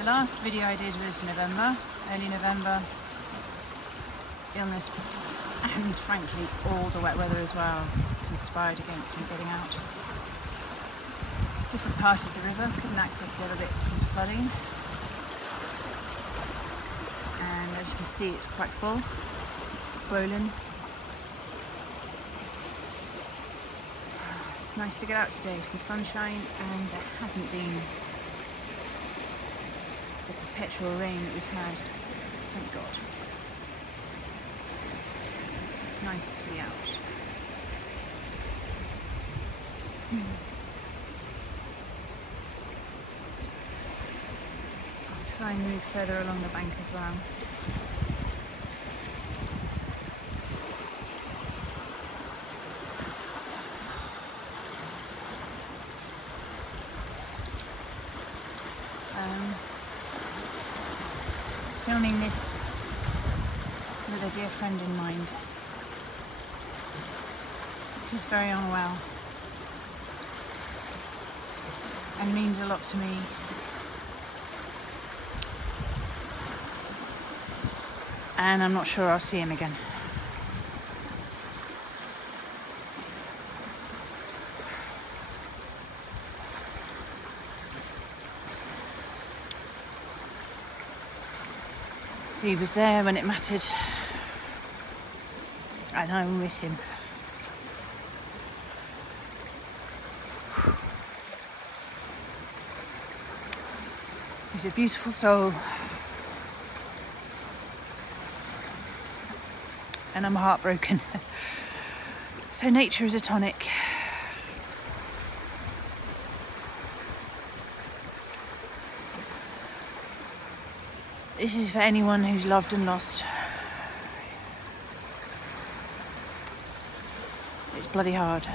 The last video I did was November, early November. Illness and frankly all the wet weather as well conspired against me getting out. Different part of the river, couldn't access the other bit because of flooding. And as you can see, it's quite full, it's swollen. It's nice to get out today, some sunshine, and there hasn't been the perpetual rain that we've had, thank God. It's nice to be out. I'll try and move further along the bank as well. Filming this with a dear friend in mind. She's very unwell and means a lot to me. And I'm not sure I'll see him again. He was there when it mattered, and I will miss him. He's a beautiful soul, and I'm heartbroken. So nature is a tonic. This is for anyone who's loved and lost. It's bloody hard.